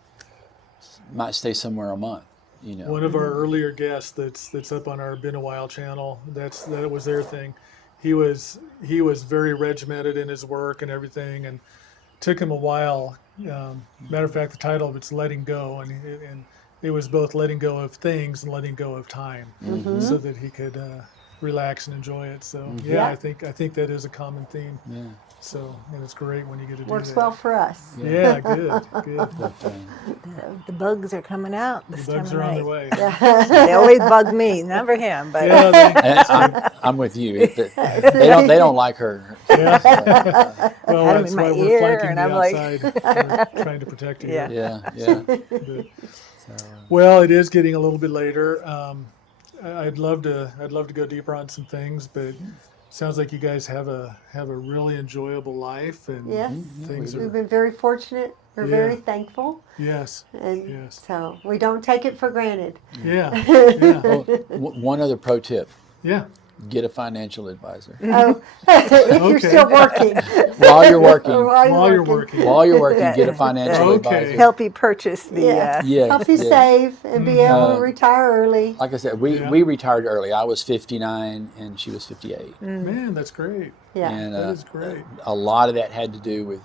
might stay somewhere a month, you know. One of our earlier guests that's up on our Been a While channel, that was their thing. He was very regimented in his work and everything, and took him a while. Matter of fact, the title of it's "Letting Go," and it was both letting go of things and letting go of time, so that he could relax and enjoy it. So Yeah. I think that is a common theme. Yeah. So, and it's great when you get to do Works that. well for us. Yeah, good. But, The bugs are coming out this The time bugs of are on night. their way. They always bug me, never him, but Yeah, and I'm with you. They don't like her. yeah. Well, had 'em that's in my why we're ear, flanking and the I'm like- outside. We're trying to protect you. Yeah. Yeah. But- well, it is getting a little bit later. I'd love to go deeper on some things, but sounds like you guys have a really enjoyable life, and Yes. things We've are been very fortunate. We're Yeah. very thankful. yes, And Yes. so we don't take it for granted. yeah, yeah, Oh, one other pro tip: yeah. get a financial advisor Oh, if you're Okay. still working. while you're working. While you're working, While you're working, get a financial Okay. advisor. help you purchase the. Yeah. Yeah, Help you yeah. save and be able to retire early. Like I said, we retired early. I was 59 and she was 58. man, that's great. Yeah. And That is great. a lot of that had to do with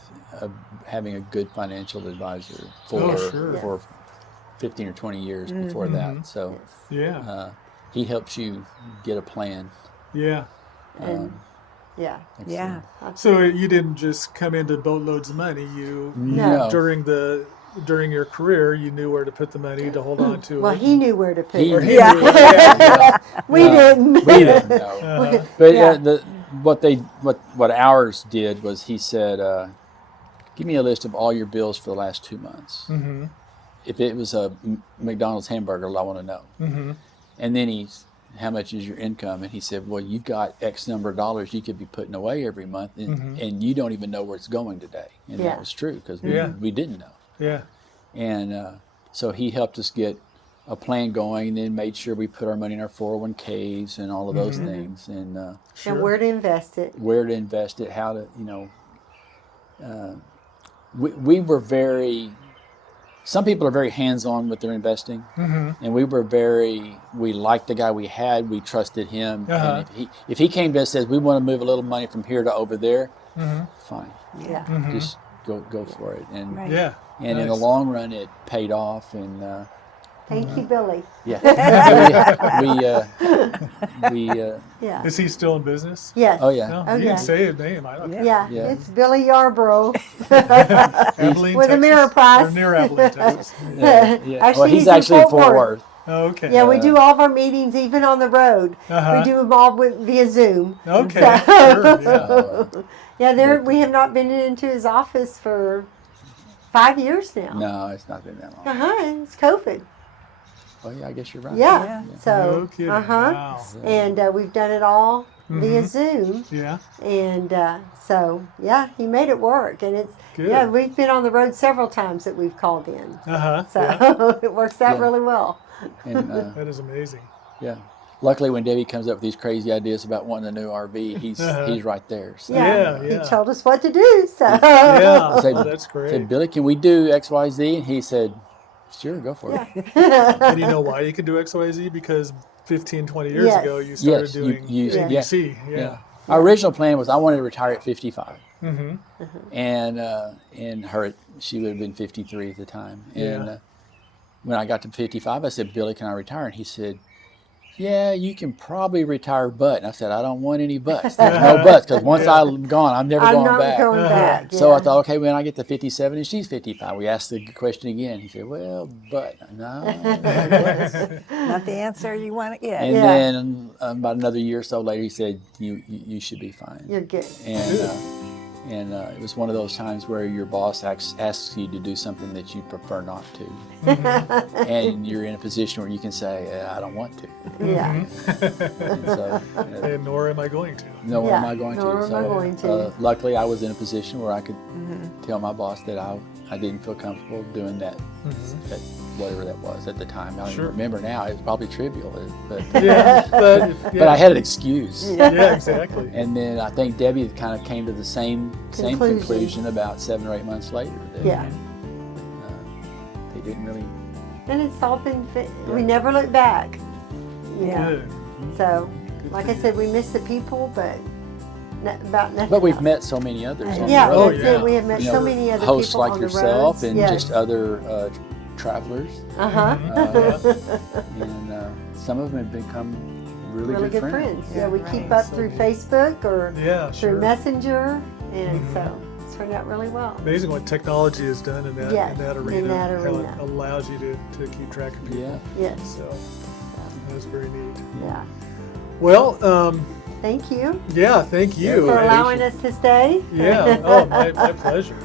having a good financial advisor Oh, sure. for 15 or 20 years before that. So Yeah, he helps you get a plan. yeah. And yeah. Yeah. So you didn't just come into boatloads of money. You No. during your career, you knew where to put the money to hold on to Well, it. he knew where to put He- it. He Yeah. knew it. Yeah. We didn't. We didn't know. But what ours did was he said, give me a list of all your bills for the last 2 months. Mm-hmm. If it was a McDonald's hamburger, I want to know. Mm-hmm. And then how much is your income? And he said, well, you've got X number of dollars you could be putting away every month, and you don't even know where it's going today. And Yeah. that was true because Yeah. we didn't know. Yeah. And so he helped us get a plan going, and then made sure we put our money in our 401ks and all of those things, and And where to invest it. where to invest it, how to, we were very, some people are very hands-on with their investing, and we liked the guy we had, we trusted him, and if he came to us and says, we want to move a little money from here to over there, fine. Yeah. Just go for it. And Right. Yeah. and in the Nice. long run, it paid off. And Thank you, Billy. yeah, we Yeah. Is he still in business? Yes. oh yeah. No, Oh, you yeah. can say his name. I don't care. Yeah, Yeah. it's Billy Yarbrough. Abilene, With a Texas? mirror price. Or near Abilene, Texas. Yeah. Well, Actually, he's he's in actually in Fort Fort Worth. Worth. Oh, okay. Yeah, we do all of our meetings, even on the road. Uh-huh. We do them all via Zoom. Okay. So- Sure, yeah. Yeah, there we have not been into his office for 5 years now. No, it's not been that long. It's COVID. Oh yeah, I guess you're right. Yeah. Yeah. So. No kidding. Uh-huh. Wow. And we've done it all via Zoom, Yeah. and so yeah, he made it work, and it's Good. yeah, we've been on the road several times that we've called in, Uh-huh. so Yeah. it works out Yeah. really well. And That is amazing. yeah. Luckily, when Debbie comes up with these crazy ideas about wanting a new RV, he's right there. So, Yeah, He yeah. told us what to do, so Yeah. Say- Oh, that's I great. said, Billy, can we do X, Y, Z? And he said, sure, go for it. And you know why you can do XYZ? Because 15, 20 years Yes. ago, you started Yes, you doing used- yeah. ABC. Yeah. Yeah. Our original plan was I wanted to retire at 55, Mm-hmm. and she would have been 53 at the time. And Yeah. when I got to 55, I said, Billy, can I retire? And he said, yeah, you can probably retire, but. And I said, I don't want any buts. There's no buts, because once Yeah. I'm gone, I'm never I'm going not back. going back. So I yeah. thought, okay, when I get to 57 and she's 55, we asked the question again. He said, well, but. No. Not the answer you want to get. And Yeah. then about another year or so later, he said, you should be fine. You're good. And it was one of those times where your boss asks you to do something that you prefer not to. And you're in a position where you can say, I don't want to. Yeah. And so, And nor am I going to. nor Yeah, am I going nor to. am I going to. Luckily, I was in a position where I could tell my boss that I didn't feel comfortable doing that, that whatever that was at the time. I don't Sure. even remember now. It's probably trivial, but Yeah. but I had an excuse. Yeah, exactly. And then I think Debbie kind of came to the same conclusion about 7 or 8 months later. That, Yeah. They didn't really. And it's all been, we never look back. Yeah. Good. So, like I said, we miss the people, but about nothing But we've else. met so many others. On Yeah, the Oh, road. that's yeah. it. We have met You so know, many other hosts people like on yourself the roads. and Yes. just other travelers. Uh-huh. And some of them have become really, Really good friends. friends. Yeah, we keep Right. up through Facebook or Yeah, through sure. Messenger, and so it's turned out really well. Amazing what technology has done in that, Yes, in that in arena. that How arena. it allows you to keep track of people. Yeah. Yes. So that's very neat. Yeah. Well, Thank you yeah, thank you. for allowing us to stay. Yeah. Oh, my pleasure.